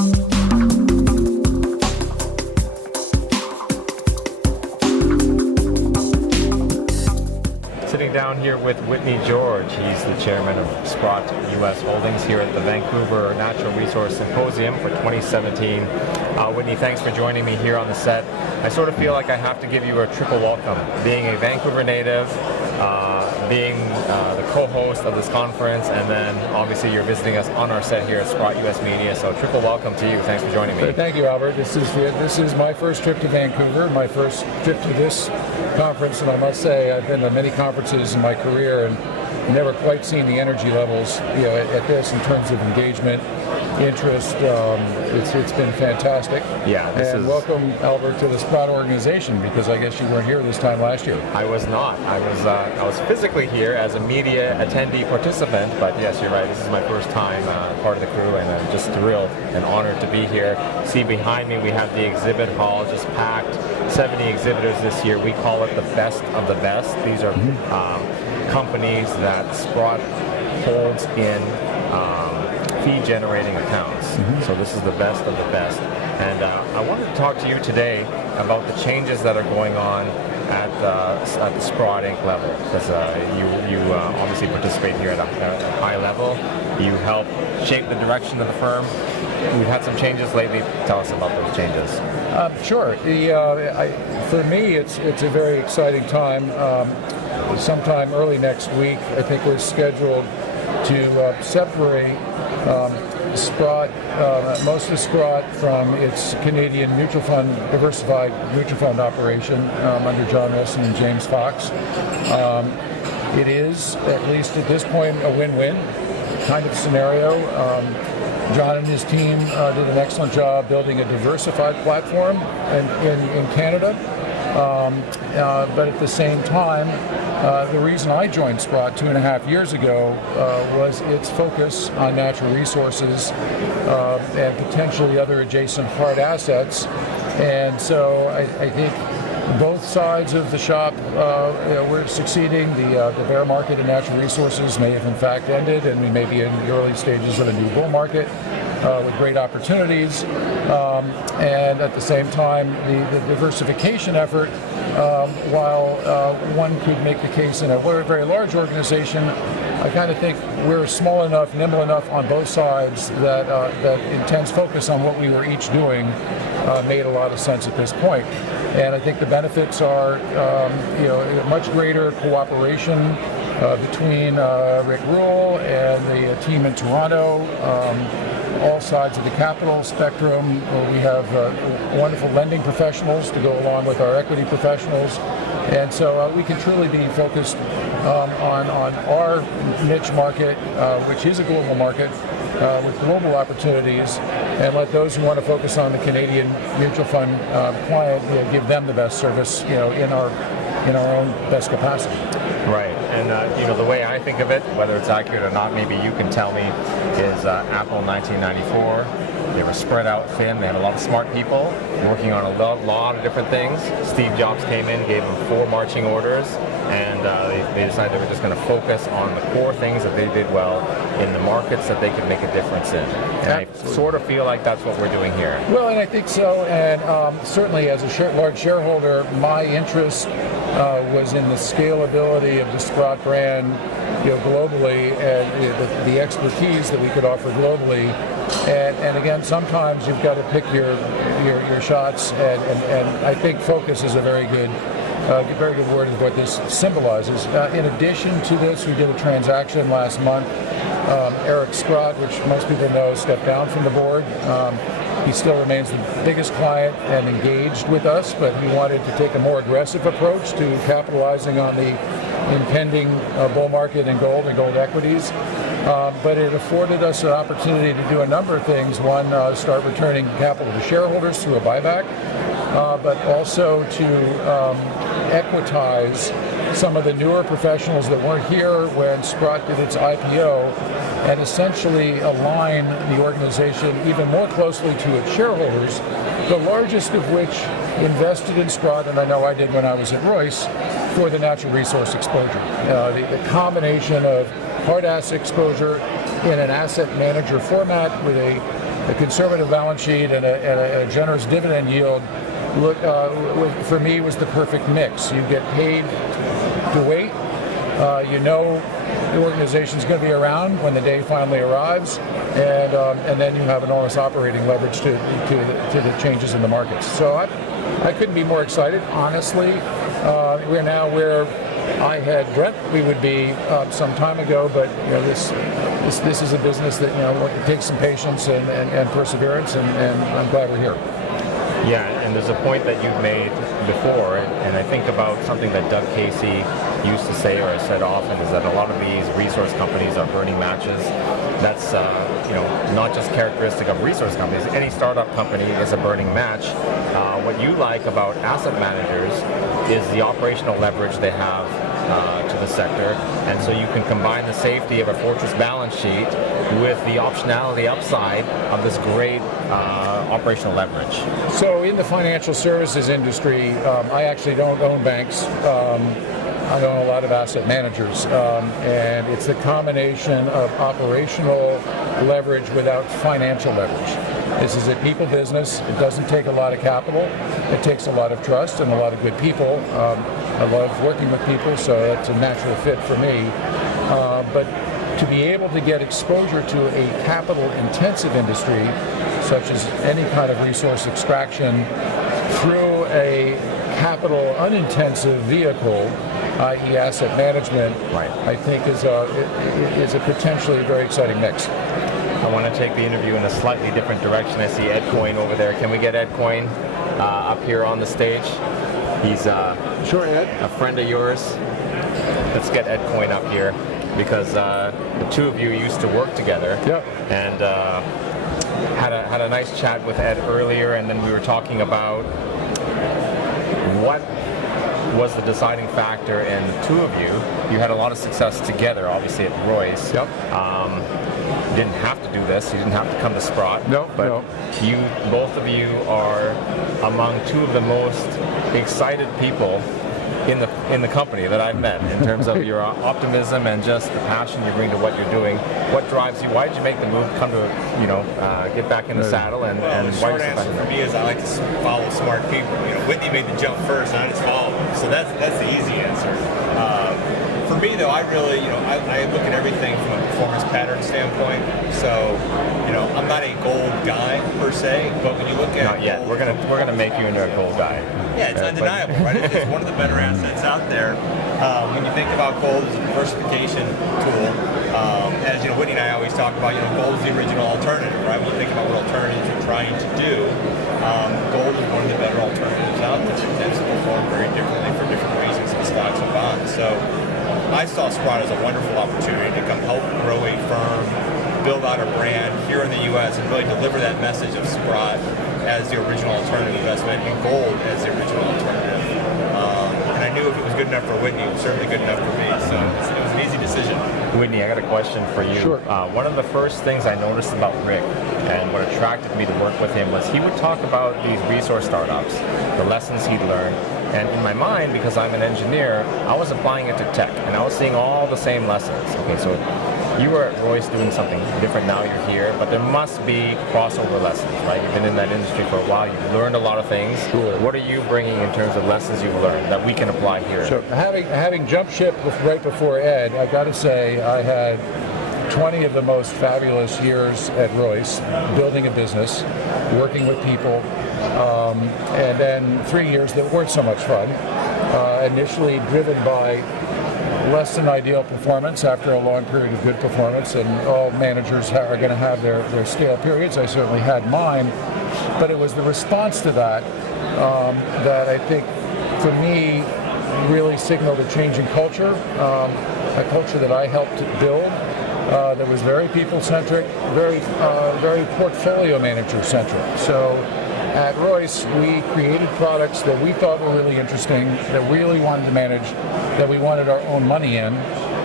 Sitting down here with Whitney George. He's the chairman of Sprott US Holdings here at the Vancouver Natural Resource Symposium for 2017. Whitney, thanks for joining me here on the set. I sort of feel like I have to give you a triple welcome. Being a Vancouver native, being the co-host of this conference, and then obviously you're visiting us on our set here at Sprott US Media, so triple welcome to you. Thanks for joining me. Thank you, Albert. This is my first trip to Vancouver, my first trip to this conference, and I must say I've been to many conferences in my career and never quite seen the energy levels at this in terms of engagement, interest. It's been fantastic. Yeah, welcome, Albert, to the Sprott organization, because I guess you weren't here this time last year. I was not. I was physically here as a media attendee participant, but yes, you're right. This is my first time part of the crew, and I'm just thrilled and honored to be here. See, behind me we have the exhibit hall just packed. 70 exhibitors this year. We call it the best of the best. These are companies that Sprott holds in fee-generating accounts. So this is the best of the best. And I wanted to talk to you today about the changes that are going on at the Sprott Inc. level, because you obviously participate here at a high level. You help shape the direction of the firm. We've had some changes lately. Tell us about those changes. Sure. For me, it's a very exciting time. Sometime early next week, I think we're scheduled to separate Sprott, most of Sprott, from its Canadian mutual fund, diversified mutual fund operation under John Wilson and James Fox. It is, at least at this point, a win-win kind of scenario. John and his team did an excellent job building a diversified platform in Canada. But at the same time, the reason I joined Sprott 2.5 years ago was its focus on natural resources and potentially other adjacent hard assets. And so I think both sides of the shop we're succeeding. The bear market in natural resources may have in fact ended, and we may be in the early stages of a new bull market with great opportunities. And at the same time, the diversification effort, while one could make the case in a very large organization, I kind of think we're small enough, nimble enough on both sides that intense focus on what we were each doing made a lot of sense at this point. And I think the benefits are, much greater cooperation between Rick Rule and the team in Toronto. All sides of the capital spectrum. We have wonderful lending professionals to go along with our equity professionals, and so we can truly be focused on our niche market, which is a global market with global opportunities, and let those who want to focus on the Canadian mutual fund client, give them the best service, in our own best capacity. Right, and the way I think of it, whether it's accurate or not, maybe you can tell me, is Apple in 1994. They were spread out thin. They had a lot of smart people working on a lot of different things. Steve Jobs came in, gave them 4 marching orders, and they decided they were just going to focus on the core things that they did well in the markets that they could make a difference in. And I sort of feel like that's what we're doing here. Well, and I think so, and certainly as a large shareholder, my interest was in the scalability of the Sprott brand, globally, and the expertise that we could offer globally. And again, sometimes you've got to pick your shots, and I think focus is a very good word of what this symbolizes. In addition to this, we did a transaction last month. Eric Sprott, which most people know, stepped down from the board. He still remains the biggest client and engaged with us, but he wanted to take a more aggressive approach to capitalizing on the impending bull market in gold and gold equities. But it afforded us an opportunity to do a number of things. One, start returning capital to shareholders through a buyback, but also to equitize some of the newer professionals that weren't here when Sprott did its IPO, and essentially align the organization even more closely to its shareholders, the largest of which invested in Sprott, and I know I did when I was at Royce, for the natural resource exposure. The combination of hard asset exposure in an asset manager format with a a conservative balance sheet and a generous dividend yield, for me, was the perfect mix. You get paid to wait. You know the organization's going to be around when the day finally arrives, and then you have enormous operating leverage to the changes in the markets. So I couldn't be more excited, honestly. We're now where I had dreamt we would be some time ago, but this is a business that it takes some patience and perseverance, and I'm glad we're here. Yeah, and there's a point that you've made before, and I think about something that Doug Casey used to say, or has said often, is that a lot of these resource companies are burning matches. That's not just characteristic of resource companies. Any startup company is a burning match. What you like about asset managers is the operational leverage they have to the sector, and so you can combine the safety of a fortress balance sheet with the optionality upside of this great operational leverage. So in the financial services industry, I actually don't own banks. I own a lot of asset managers, and it's the combination of operational leverage without financial leverage. This is a people business. It doesn't take a lot of capital. It takes a lot of trust and a lot of good people. I love working with people, so it's a natural fit for me. But to be able to get exposure to a capital-intensive industry, such as any kind of resource extraction, through a capital-unintensive vehicle, i.e. asset management, right, I think is a potentially very exciting mix. I want to take the interview in a slightly different direction. I see Ed Coyne over there. Can we get Ed Coyne up here on the stage? He's sure, Ed. A friend of yours. Let's get Ed Coyne up here, because the two of you used to work together. Yep. And had a nice chat with Ed earlier, and then we were talking about what was the deciding factor in the two of you. You had a lot of success together, obviously, at Royce. Yep. You didn't have to do this. You didn't have to come to Sprott. No, but no. Both of you are among two of the most excited people in the company that I've met, in terms of your optimism and just the passion you bring to what you're doing. What drives you? Why did you make the move, come to get back in the saddle, and the why short answer for me is I like to follow smart people. Whitney made the jump first, and I just followed him. So that's the easy answer. For me, though, I really, I look at everything from a performance pattern standpoint. So, I'm not a gold guy per se, but when you look at not yet, we're gonna make you into a gold guy. Yeah, it's undeniable, right? It's one of the better assets out there. When you think about gold as a diversification tool, as Whitney and I always talk about, gold is the original alternative, right? When you think about what alternatives you're trying to do, gold is one of the better alternatives out there. It tends to perform very differently for different reasons in stocks and bonds. So I saw Sprott as a wonderful opportunity to come help grow a firm, build out a brand here in the U.S. and really deliver that message of Sprott as the original alternative investment and gold as the original alternative. And I knew if it was good enough for Whitney, it was certainly good enough for me. So it was an easy decision. Whitney, I got a question for you. Sure. One of the first things I noticed about Rick, and what attracted me to work with him, was he would talk about these resource startups, the lessons he'd learned. And in my mind, because I'm an engineer, I was applying it to tech, and I was seeing all the same lessons. Okay, so you were at Royce doing something different, now you're here, but there must be crossover lessons, right? You've been in that industry for a while, you've learned a lot of things. Sure. What are you bringing in terms of lessons you've learned that we can apply here? So having jumped ship right before Ed, I got to say I had 20 of the most fabulous years at Royce, building a business, working with people, and then 3 years that weren't so much fun. Initially driven by less than ideal performance after a long period of good performance, and all managers are going to have their stale periods. I certainly had mine, but it was the response to that that I think, for me, really signaled a change in culture, a culture that I helped build. That was very people-centric, very portfolio manager-centric. So at Royce, we created products that we thought were really interesting, that we really wanted to manage, that we wanted our own money in,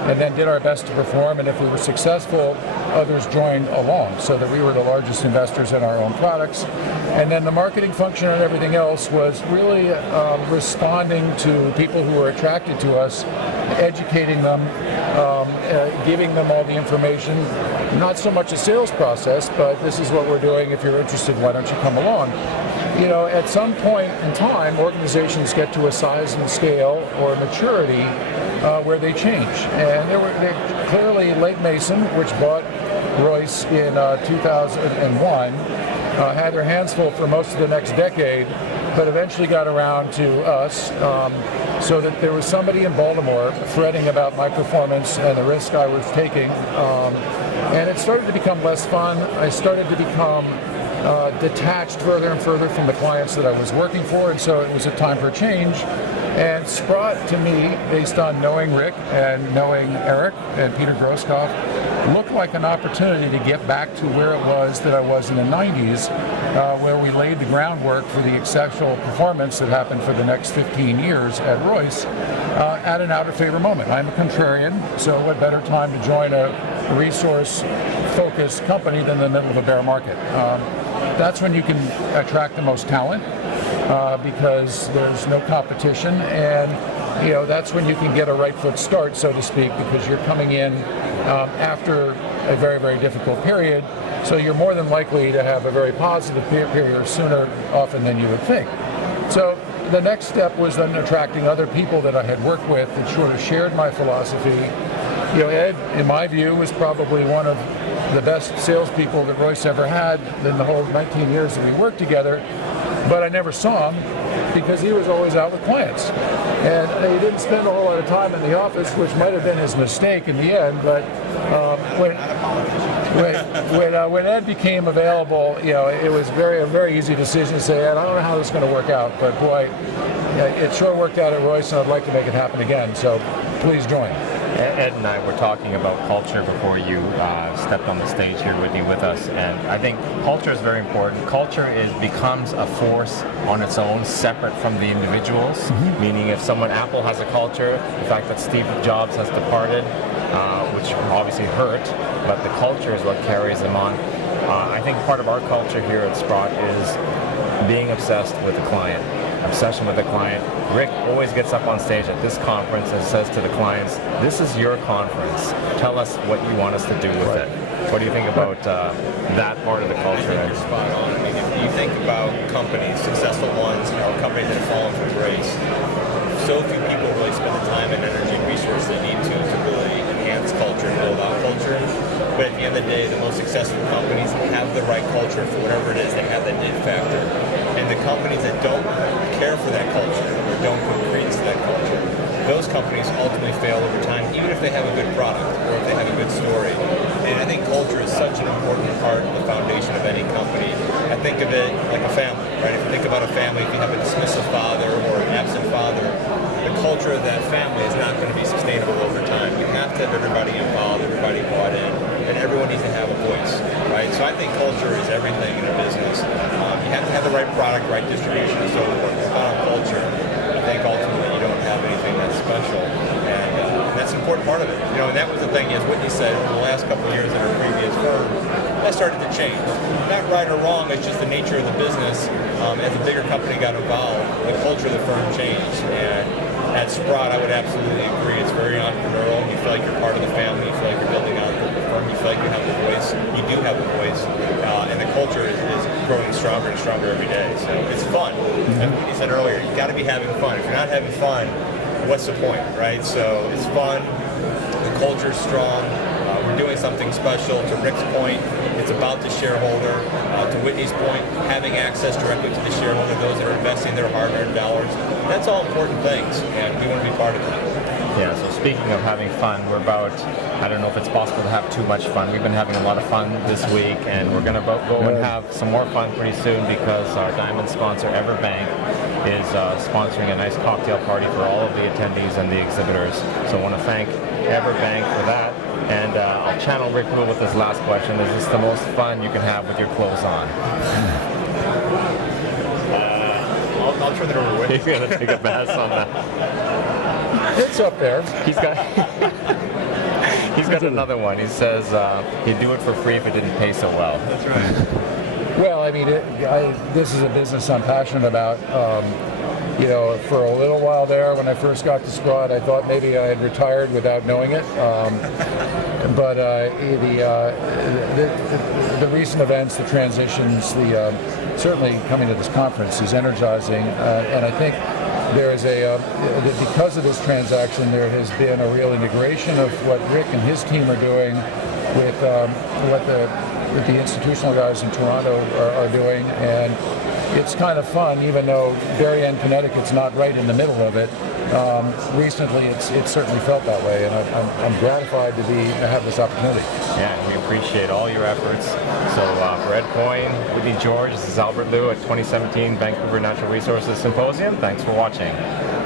and then did our best to perform. And if we were successful, others joined along, so that we were the largest investors in our own products. And then the marketing function and everything else was really responding to people who were attracted to us, educating them, giving them all the information. Not so much a sales process, but this is what we're doing. If you're interested, why don't you come along? You know, at some point in time, organizations get to a size and scale or maturity where they change. And they clearly Lake Mason, which bought Royce in 2001, had their hands full for most of the next decade, but eventually got around to us, so that there was somebody in Baltimore fretting about my performance and the risk I was taking. And it started to become less fun. I started to become detached further and further from the clients that I was working for, and so it was a time for change. And Sprott, to me, based on knowing Rick and knowing Eric and Peter Grosskopf, looked like an opportunity to get back to where it was that I was in the 90s, where we laid the groundwork for the exceptional performance that happened for the next 15 years at Royce at an out-of-favor moment. I'm a contrarian, so what better time to join a resource-focused company than the middle of a bear market? That's when you can attract the most talent, because there's no competition, and you know that's when you can get a right foot start, so to speak, because you're coming in after a very, very difficult period, so you're more than likely to have a very positive period sooner often than you would think. So the next step was then attracting other people that I had worked with that sort of shared my philosophy. You know, Ed, in my view, was probably one of the best salespeople that Royce ever had in the whole 19 years that we worked together, but I never saw him because he was always out with clients. And he didn't spend a whole lot of time in the office, which might have been his mistake in the end, but when Ed became available, you know, it was a very easy decision to say, Ed, I don't know how this is going to work out, but boy, it sure worked out at Royce, and I'd like to make it happen again, so please join. Ed and I were talking about culture before you stepped on the stage here, Whitney, with us, and I think culture is very important. Culture becomes a force on its own, separate from the individuals. Mm-hmm. Meaning, if Apple has a culture, the fact that Steve Jobs has departed, which obviously hurt, but the culture is what carries them on. I think part of our culture here at Sprott is being obsessed with the client. Obsession with the client. Rick always gets up on stage at this conference and says to the clients, this is your conference. Tell us what you want us to do with it. What do you think about that part of the culture? I think you're spot on. I mean, if you think about companies, successful ones, companies that have fallen from grace, so few people really spend the time and energy and resources they need to really enhance culture and build out culture. But at the end of the day, the most successful companies have the right culture for whatever it is. They have that it factor. And the companies that don't care for that culture or don't put credence to that culture, those companies ultimately fail over time, even if they have a good product or if they have a good story. And I think culture is such an important part of the foundation of any company. I think of it like a family, right? If you think about a family, if you have a dismissive father or an absent father, the culture of that family is not going to be sustainable over time. You have to have everybody involved, everybody bought in, and everyone needs to have a voice, right? So I think culture is everything in a business. You have to have the right product, right distribution, and so forth. Without culture, I think ultimately you don't have anything that's special, and that's an important part of it. And that was the thing, as Whitney said, over the last couple of years at her previous firm, that started to change. Not right or wrong, it's just the nature of the business. As a bigger company got involved, the culture of the firm changed, and at Sprott, I would absolutely agree. It's very entrepreneurial. You feel like you're part of the family. You feel like you're building out the firm. You feel like you have a voice. You do have a voice. And the culture is growing stronger and stronger every day. So it's fun. And what you said earlier, you got to be having fun. If you're not having fun, what's the point, right? So it's fun. The culture's strong. We're doing something special. To Rick's point, it's about the shareholder. To Whitney's point, having access directly to the shareholder, those that are investing their hard-earned dollars. That's all important things, and we want to be part of that. Yeah, so speaking of having fun, we're about, I don't know if it's possible to have too much fun. We've been having a lot of fun this week, and we're going to go and have some more fun pretty soon because our diamond sponsor, Everbank, is sponsoring a nice cocktail party for all of the attendees and the exhibitors. So I want to thank Everbank for that. And I'll channel Rick Rule with this last question. Is this the most fun you can have with your clothes on? I'll turn it over to Whitney. He's going to take a pass on that. It's up there. He's got... He's got another one. He says he'd do it for free if it didn't pay so well. That's right. Well, I mean, this is a business I'm passionate about. You know, for a little while there, when I first got to Sprott, I thought maybe I had retired without knowing it. But the recent events, the transitions, certainly coming to this conference is energizing, and I think there is because of this transaction, there has been a real integration of what Rick and his team are doing with what the institutional guys in Toronto are doing, and it's kind of fun, even though Darien, Connecticut's not right in the middle of it. Recently, it's certainly felt that way, and I'm gratified to have this opportunity. Yeah, we appreciate all your efforts. So for Ed Coyne, Whitney George, this is Albert Liu at 2017 Vancouver Natural Resources Symposium. Thanks for watching.